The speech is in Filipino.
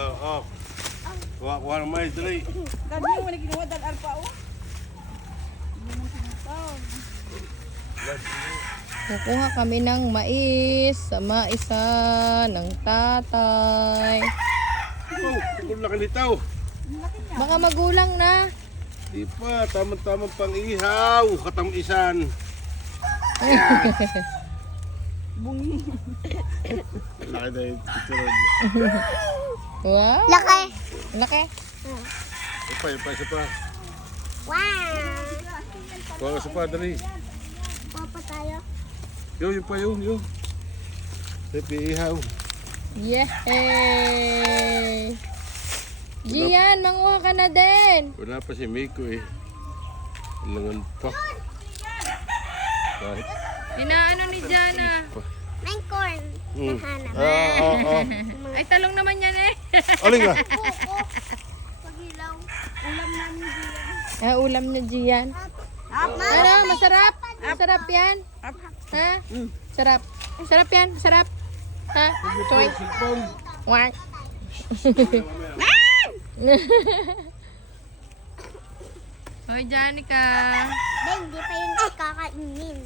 Oo. Kuha ng mais, dali. Dami mo na ginawa dal arpa o. Hindi mo sinutaw. Kukuha kami ng mais sa maisa ng tatay. Oh, kung laki nitaw. Baka magulang na. Di pa, tamang-tamang pang-ihaw. Katamisan. Bungi. Laki na yung tituron. Wow. Laki. Laki. Isa pa. Wow. Kuha ka isa pa, dali. Papa tayo. Yun pa yun. Sabi ihaw. Yay! Gian, manguha ka na din. Wala pa si Miko eh. Langan pa. Kahit Inaano ni Jana? May corn. Nahanap. Ay, talong naman yan eh. Aling nga. Paghilaw. Ulam namin diyan. Ah, ulam na Gian. Ano, masarap? Masarap yan? Ha? Sarap. Sarap yan, sarap. Ha? Choy. Wak. Hoy, Janica. Hindi pa yun kakainin.